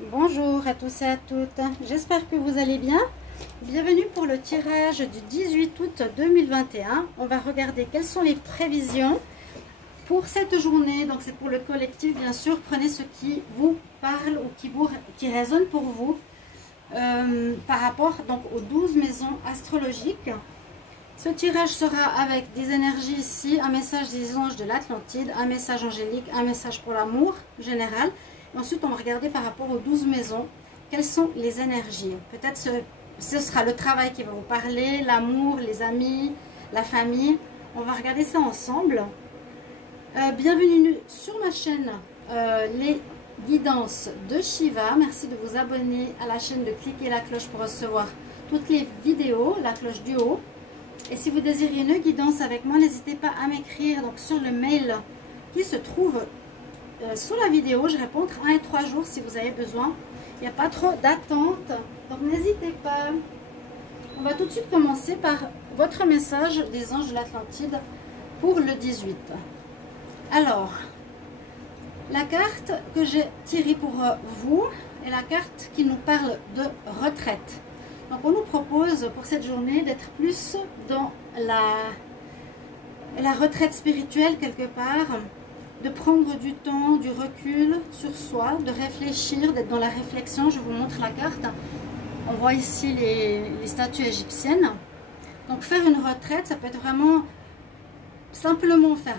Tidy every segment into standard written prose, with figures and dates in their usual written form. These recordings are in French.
Bonjour à tous et à toutes, j'espère que vous allez bien. Bienvenue pour le tirage du 18 août 2021. On va regarder quelles sont les prévisions pour cette journée. Donc c'est pour le collectif bien sûr. Prenez ce qui vous parle ou qui résonne pour vous par rapport donc aux 12 maisons astrologiques. Ce tirage sera avec des énergies ici, un message des anges de l'Atlantide, un message angélique, un message pour l'amour général. Et ensuite, on va regarder par rapport aux 12 maisons, quelles sont les énergies. Peut-être ce sera le travail qui va vous parler, l'amour, les amis, la famille. On va regarder ça ensemble. Bienvenue sur ma chaîne, les guidances de Shiva. Merci de vous abonner à la chaîne, de cliquer la cloche pour recevoir toutes les vidéos, la cloche du haut. Et si vous désirez une guidance avec moi, n'hésitez pas à m'écrire donc sur le mail qui se trouve sous la vidéo. Je réponds entre 1 et 3 jours si vous avez besoin. Il n'y a pas trop d'attente, donc n'hésitez pas. On va tout de suite commencer par votre message des anges de l'Atlantide pour le 18. Alors, la carte que j'ai tirée pour vous est la carte qui nous parle de retraite. Donc on nous propose pour cette journée d'être plus dans la retraite spirituelle quelque part, de prendre du temps, du recul sur soi, de réfléchir, d'être dans la réflexion. Je vous montre la carte. On voit ici les statues égyptiennes. Donc faire une retraite, ça peut être vraiment simplement faire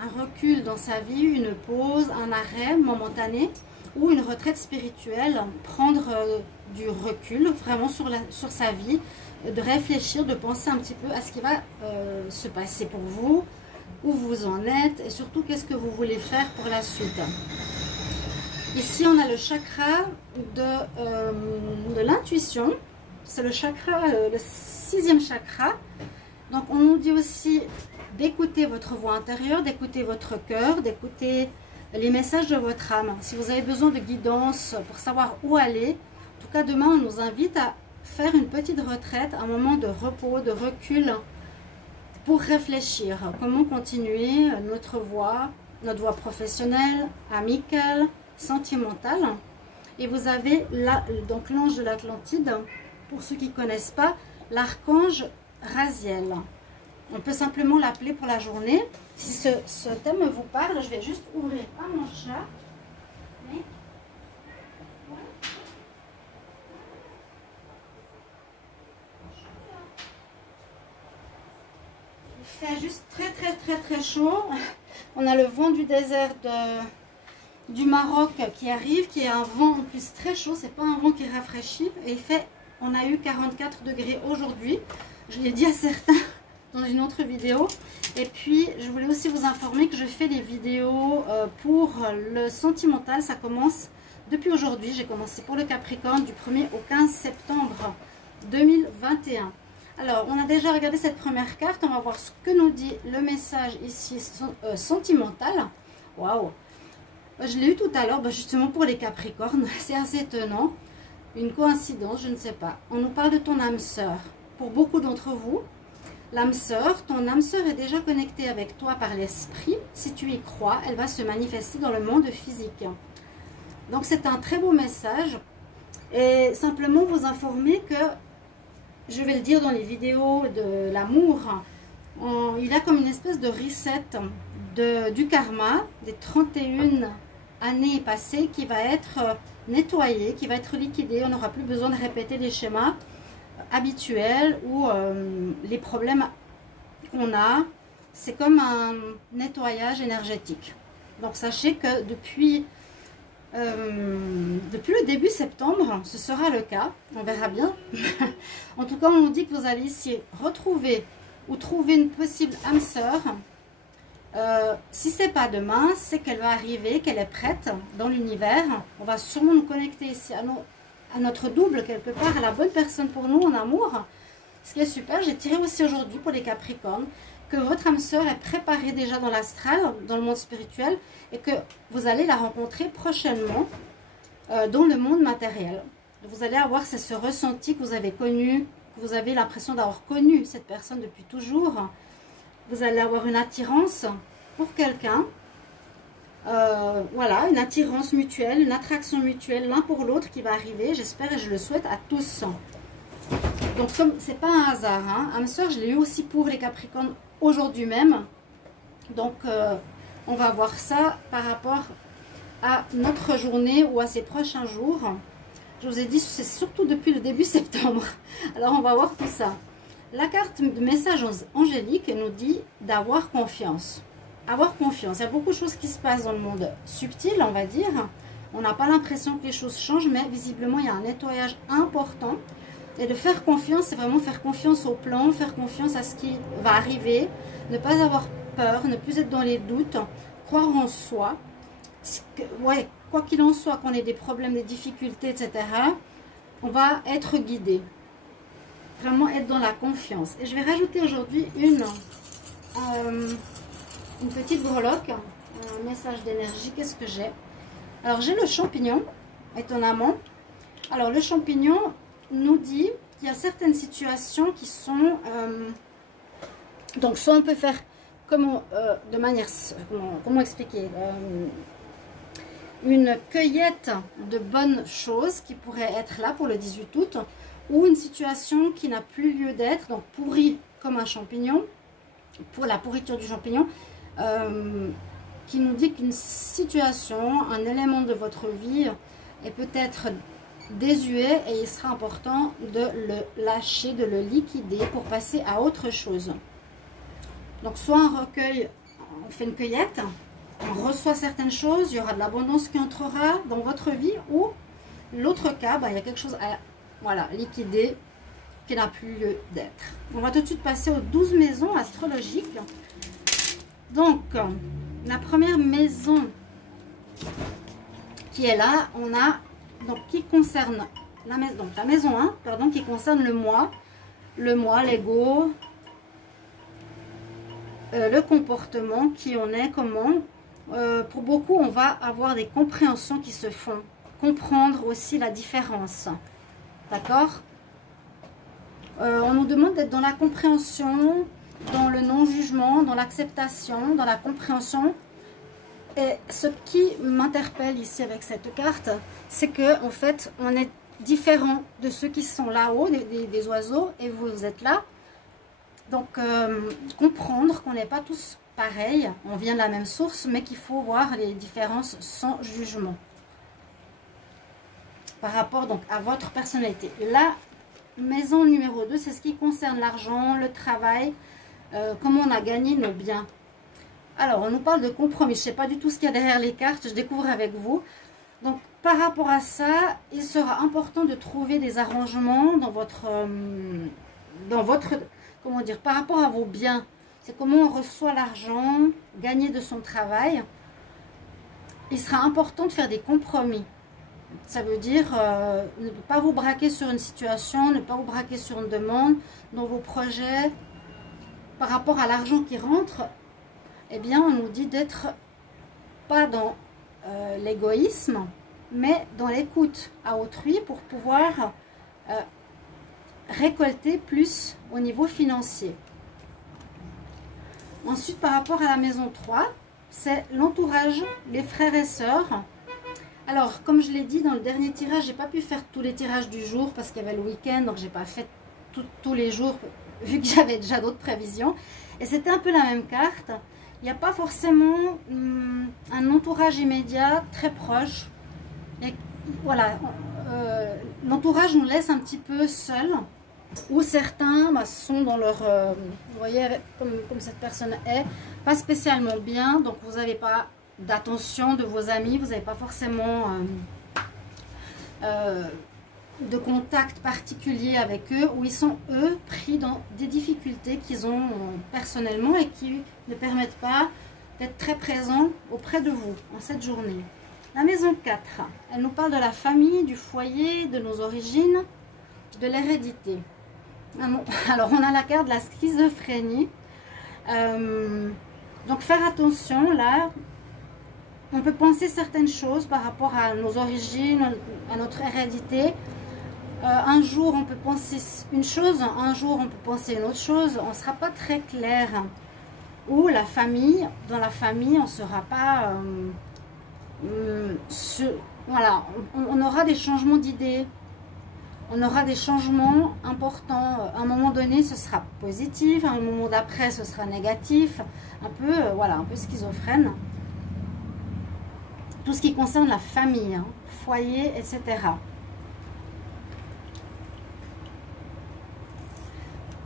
un recul dans sa vie, une pause, un arrêt momentané, ou une retraite spirituelle, prendre du recul vraiment sur sa vie, de réfléchir, de penser un petit peu à ce qui va se passer pour vous, où vous en êtes et surtout qu'est-ce que vous voulez faire pour la suite. Ici on a le chakra de l'intuition, c'est le chakra, le 6e chakra. Donc on nous dit aussi d'écouter votre voix intérieure, d'écouter votre cœur, d'écouter les messages de votre âme. Si vous avez besoin de guidance pour savoir où aller, en tout cas demain on nous invite à faire une petite retraite, un moment de repos, de recul pour réfléchir. Comment continuer notre voie professionnelle, amicale, sentimentale. Et vous avez là donc l'ange de l'Atlantide, pour ceux qui ne connaissent pas, l'archange Raziel. On peut simplement l'appeler pour la journée. Si ce thème vous parle, je vais juste ouvrir un mon chat. Il fait juste très chaud. On a le vent du désert du Maroc qui arrive, qui est un vent en plus très chaud. C'est pas un vent qui rafraîchit. Et on a eu 44 degrés aujourd'hui. Je l'ai dit à certains dans une autre vidéo. Et puis je voulais aussi vous informer que je fais des vidéos pour le sentimental. Ça commence depuis aujourd'hui. J'ai commencé pour le Capricorne du 1er au 15 septembre 2021. Alors on a déjà regardé cette première carte. On va voir ce que nous dit le message ici sentimental. Waouh, je l'ai eu tout à l'heure justement pour les Capricornes. C'est assez étonnant, une coïncidence, je ne sais pas. On nous parle de ton âme sœur. Pour beaucoup d'entre vous, l'âme sœur, ton âme sœur est déjà connectée avec toi par l'esprit. Si tu y crois, elle va se manifester dans le monde physique. Donc c'est un très beau message. Et simplement vous informer que, je vais le dire dans les vidéos de l'amour, il y a comme une espèce de reset du karma, des 31 années passées qui va être nettoyé, qui va être liquidé. On n'aura plus besoin de répéter des schémas habituels ou les problèmes qu'on a. C'est comme un nettoyage énergétique. Donc sachez que depuis le début septembre, ce sera le cas. On verra bien. En tout cas, on nous dit que vous allez ici retrouver ou trouver une possible âme sœur. Si c'est pas demain, c'est qu'elle va arriver, qu'elle est prête dans l'univers. On va sûrement nous connecter ici à notre double quelque part, à la bonne personne pour nous en amour. Ce qui est super, j'ai tiré aussi aujourd'hui pour les Capricornes que votre âme sœur est préparée déjà dans l'astral, dans le monde spirituel, et que vous allez la rencontrer prochainement dans le monde matériel. Vous allez avoir ce ressenti que vous avez connu, que vous avez l'impression d'avoir connu cette personne depuis toujours. Vous allez avoir une attirance pour quelqu'un. Voilà, une attirance mutuelle, une attraction mutuelle l'un pour l'autre qui va arriver, j'espère et je le souhaite à tous. Donc comme c'est pas un hasard, hein, âme sœur, je l'ai eu aussi pour les Capricornes aujourd'hui même. Donc on va voir ça par rapport à notre journée ou à ces prochains jours. Je vous ai dit, c'est surtout depuis le début septembre. Alors on va voir tout ça. La carte de message angélique nous dit d'avoir confiance. Avoir confiance. Il y a beaucoup de choses qui se passent dans le monde subtil, on va dire. On n'a pas l'impression que les choses changent, mais visiblement, il y a un nettoyage important. Et de faire confiance, c'est vraiment faire confiance au plan, faire confiance à ce qui va arriver, ne pas avoir peur, ne plus être dans les doutes, croire en soi. Ouais, quoi qu'il en soit, qu'on ait des problèmes, des difficultés, etc., on va être guidé. Vraiment être dans la confiance. Et je vais rajouter aujourd'hui une petite breloque, un message d'énergie. Qu'est-ce que j'ai? Alors j'ai le champignon, étonnamment. Alors le champignon nous dit qu'il y a certaines situations qui sont... donc soit on peut faire comment, de manière... Comment expliquer une cueillette de bonnes choses qui pourrait être là pour le 18 août, ou une situation qui n'a plus lieu d'être, donc pourrie comme un champignon, pour la pourriture du champignon, qui nous dit qu'une situation, un élément de votre vie est peut-être désuet et il sera important de le lâcher, de le liquider pour passer à autre chose. Donc soit un recueil, on fait une cueillette, on reçoit certaines choses, il y aura de l'abondance qui entrera dans votre vie, ou l'autre cas, il y a quelque chose à liquider qui n'a plus lieu d'être. On va tout de suite passer aux 12 maisons astrologiques. Donc, la première maison qui est là, on a, donc qui concerne la maison 1, pardon, qui concerne le moi, l'ego, le comportement, qui on est, comment. Pour beaucoup, on va avoir des compréhensions qui se font. Comprendre aussi la différence. D'accord? On nous demande d'être dans la compréhension, dans le non-jugement, dans l'acceptation, dans la compréhension. Et ce qui m'interpelle ici avec cette carte, c'est que en fait, on est différent de ceux qui sont là-haut, des oiseaux, et vous êtes là. Donc, comprendre qu'on n'est pas tous pareils, on vient de la même source, mais qu'il faut voir les différences sans jugement. Par rapport donc à votre personnalité. La maison numéro 2, c'est ce qui concerne l'argent, le travail, comment on a gagné nos biens. Alors, on nous parle de compromis. Je ne sais pas du tout ce qu'il y a derrière les cartes, je découvre avec vous. Donc, par rapport à ça, il sera important de trouver des arrangements dans votre comment dire, par rapport à vos biens. C'est comment on reçoit l'argent, gagner de son travail. Il sera important de faire des compromis. Ça veut dire ne pas vous braquer sur une situation, ne pas vous braquer sur une demande, dans vos projets. Par rapport à l'argent qui rentre, eh bien, on nous dit d'être pas dans l'égoïsme, mais dans l'écoute à autrui pour pouvoir récolter plus au niveau financier. Ensuite, par rapport à la maison 3, c'est l'entourage, les frères et sœurs. Alors, comme je l'ai dit dans le dernier tirage, j'ai pas pu faire tous les tirages du jour parce qu'il y avait le week-end, donc j'ai pas fait tous les jours vu que j'avais déjà d'autres prévisions. Et c'était un peu la même carte. Il n'y a pas forcément un entourage immédiat très proche. Et voilà, l'entourage nous laisse un petit peu seuls. Ou certains sont dans leur, vous voyez, comme cette personne est, pas spécialement bien. Donc vous n'avez pas d'attention de vos amis, vous n'avez pas forcément de contact particulier avec eux, où ils sont eux pris dans des difficultés qu'ils ont personnellement et qui ne permettent pas d'être très présents auprès de vous en cette journée. La maison 4, elle nous parle de la famille, du foyer, de nos origines, de l'hérédité. Alors on a la carte de la schizophrénie. Donc faire attention là. On peut penser certaines choses par rapport à nos origines, à notre hérédité. Un jour, on peut penser une chose, un jour, on peut penser une autre chose. On ne sera pas très clair. Ou la famille, dans la famille, on ne sera pas Voilà, on aura des changements d'idées, on aura des changements importants. À un moment donné, ce sera positif, à un moment d'après, ce sera négatif, un peu, voilà, un peu schizophrène. Tout ce qui concerne la famille, hein, foyer, etc.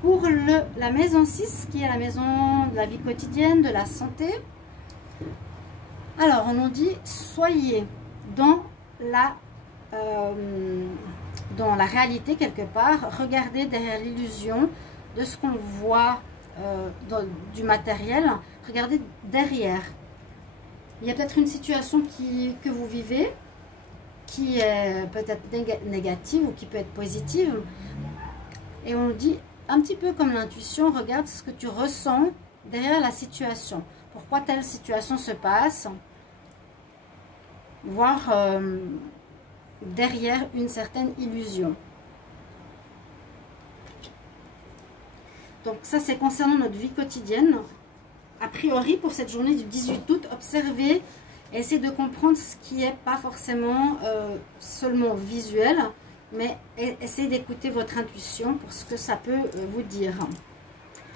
Pour la maison 6, qui est la maison de la vie quotidienne, de la santé, alors on nous dit, soyez dans la réalité quelque part, regardez derrière l'illusion de ce qu'on voit du matériel, regardez derrière. Il y a peut-être une situation que vous vivez qui est peut-être négative ou qui peut être positive. Et on nous dit, un petit peu comme l'intuition, regarde ce que tu ressens derrière la situation. Pourquoi telle situation se passe. Voir derrière une certaine illusion. Donc ça, c'est concernant notre vie quotidienne. A priori, pour cette journée du 18 août, observez et essayez de comprendre ce qui n'est pas forcément seulement visuel, mais essayez d'écouter votre intuition pour ce que ça peut vous dire.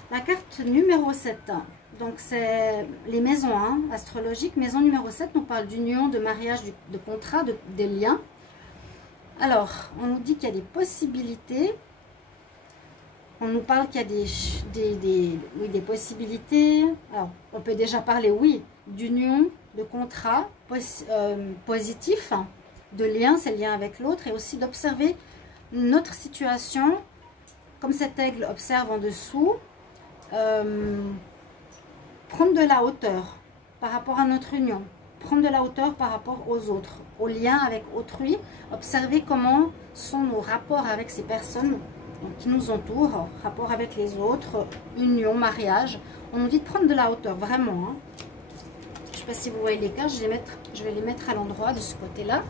La carte numéro 7, donc c'est les maisons astrologiques. Maison numéro 7 nous parle d'union, de mariage, de contrat, des liens. Alors, on nous dit qu'il y a des possibilités. On nous parle qu'il y a des possibilités. Alors, on peut déjà parler, oui, d'union, de contrat positif, de lien, c'est le lien avec l'autre, et aussi d'observer notre situation, comme cet aigle observe en dessous, prendre de la hauteur par rapport à notre union, prendre de la hauteur par rapport aux autres, au lien avec autrui, observer comment sont nos rapports avec ces personnes qui nous entourent, rapport avec les autres, union, mariage. On nous dit de prendre de la hauteur, vraiment. Je ne sais pas si vous voyez les cartes, je vais les mettre à l'endroit de ce côté-là.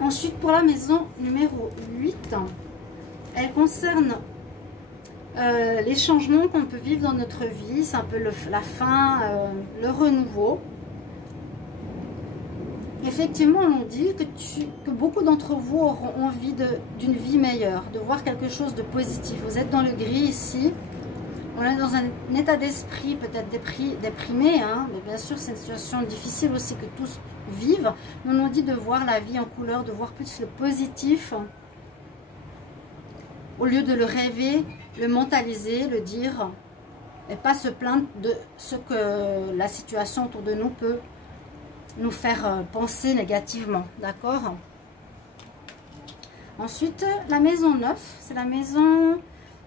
Ensuite, pour la maison numéro 8, elle concerne les changements qu'on peut vivre dans notre vie. C'est un peu la fin, le renouveau. Effectivement, on nous dit que beaucoup d'entre vous auront envie d'une vie meilleure, de voir quelque chose de positif. Vous êtes dans le gris ici. On est dans un état d'esprit peut-être déprimé, hein, mais bien sûr c'est une situation difficile aussi que tous vivent. Mais on nous dit de voir la vie en couleur, de voir plus le positif, au lieu de le rêver, le mentaliser, le dire, et pas se plaindre de ce que la situation autour de nous peut nous faire penser négativement, d'accord? Ensuite, la maison 9, c'est la maison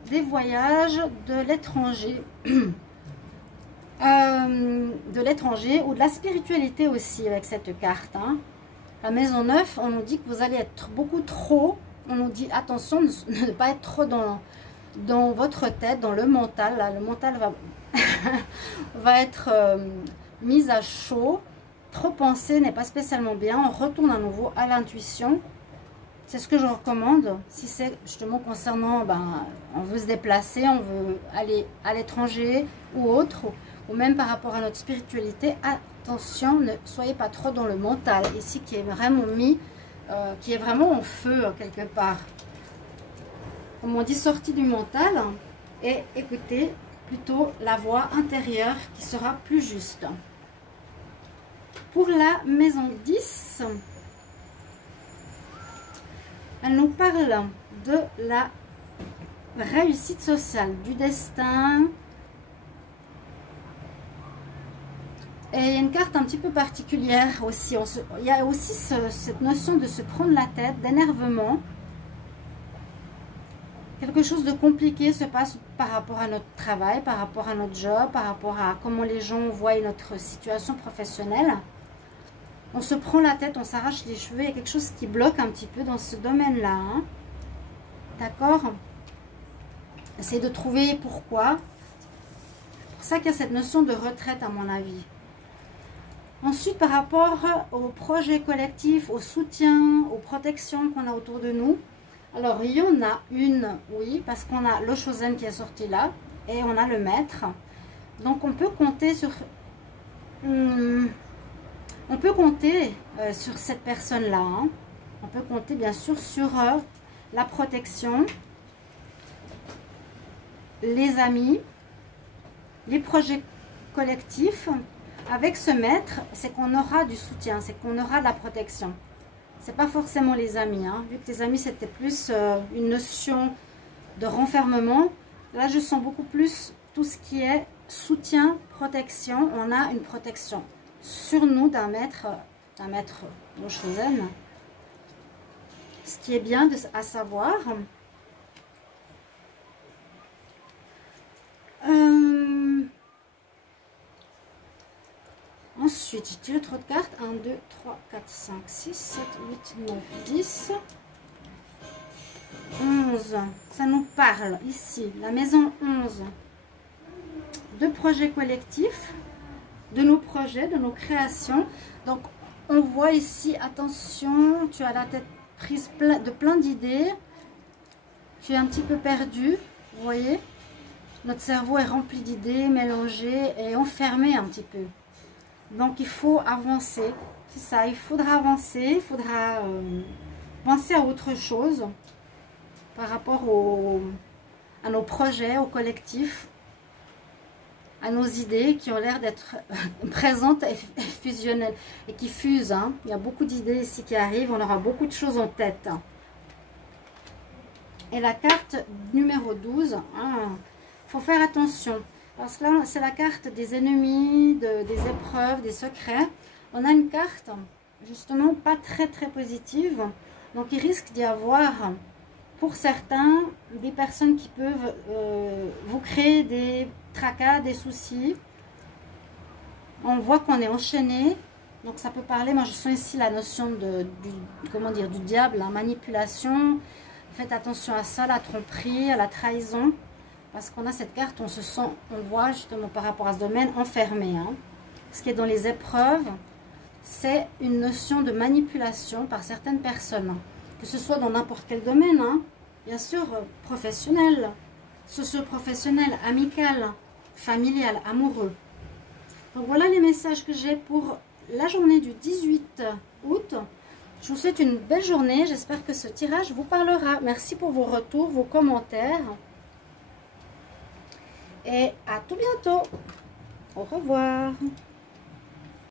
des voyages, de l'étranger, ou de la spiritualité aussi avec cette carte. Hein. La maison 9, on nous dit que vous allez être beaucoup trop, on nous dit attention de ne pas être trop dans votre tête, dans le mental. Là, le mental va être mis à chaud. Trop penser n'est pas spécialement bien. On retourne à nouveau à l'intuition. C'est ce que je recommande. Si c'est justement concernant, on veut se déplacer, on veut aller à l'étranger ou autre, ou même par rapport à notre spiritualité, attention, ne soyez pas trop dans le mental. Ici, qui est vraiment mis, qui est vraiment en feu quelque part. Comme on dit, sortie du mental et écoutez plutôt la voix intérieure qui sera plus juste. Pour la maison 10, elle nous parle de la réussite sociale, du destin. Et il y a une carte un petit peu particulière aussi. Il y a aussi cette notion de se prendre la tête, d'énervement. Quelque chose de compliqué se passe par rapport à notre travail, par rapport à notre job, par rapport à comment les gens voient notre situation professionnelle. On se prend la tête, on s'arrache les cheveux. Il y a quelque chose qui bloque un petit peu dans ce domaine-là. Hein. D'accord? Essayez de trouver pourquoi. C'est pour ça qu'il y a cette notion de retraite, à mon avis. Ensuite, par rapport aux projets collectifs, au soutien, aux protections qu'on a autour de nous. Alors, il y en a une, oui, parce qu'on a le Chosen qui est sorti là. Et on a le Maître. Donc, on peut compter sur... On peut compter sur cette personne-là. Hein. On peut compter bien sûr sur la protection, les amis, les projets collectifs. Avec ce maître, c'est qu'on aura du soutien, c'est qu'on aura de la protection. C'est pas forcément les amis, hein. Vu que les amis c'était plus une notion de renfermement. Là je sens beaucoup plus tout ce qui est soutien, protection. On a une protection sur nous d'un maître de Chosen. Ce qui est bien à savoir. Ensuite, j'ai tiré trop de cartes. 1, 2, 3, 4, 5, 6, 7, 8, 9, 10, 11. Ça nous parle ici, la maison 11, de projets collectifs, de nos projets, de nos créations. Donc, on voit ici, attention, tu as la tête prise de plein d'idées. Tu es un petit peu perdu, vous voyez. Notre cerveau est rempli d'idées, mélangé et enfermé un petit peu. Donc, il faut avancer. C'est ça, il faudra avancer. Il faudra penser à autre chose par rapport à nos projets, au collectif, à nos idées qui ont l'air d'être présentes et fusionnelles et qui fusent. Hein. Il y a beaucoup d'idées ici qui arrivent. On aura beaucoup de choses en tête. Et la carte numéro 12, il faut faire attention. Parce que là, c'est la carte des ennemis, des épreuves, des secrets. On a une carte, justement, pas très positive. Donc, il risque d'y avoir, pour certains, des personnes qui peuvent vous créer des tracas, des soucis. On voit qu'on est enchaîné. Donc, ça peut parler, moi, je sens ici la notion du diable, la manipulation. Faites attention à ça, la tromperie, à la trahison. Parce qu'on a cette carte, on se sent, on voit justement par rapport à ce domaine, enfermé. Hein. Ce qui est dans les épreuves, c'est une notion de manipulation par certaines personnes. Que ce soit dans n'importe quel domaine, hein. Bien sûr, professionnel, socio-professionnel, amical, familial, amoureux. Donc voilà les messages que j'ai pour la journée du 18 août. Je vous souhaite une belle journée. J'espère que ce tirage vous parlera. Merci pour vos retours, vos commentaires. Et à tout bientôt. Au revoir.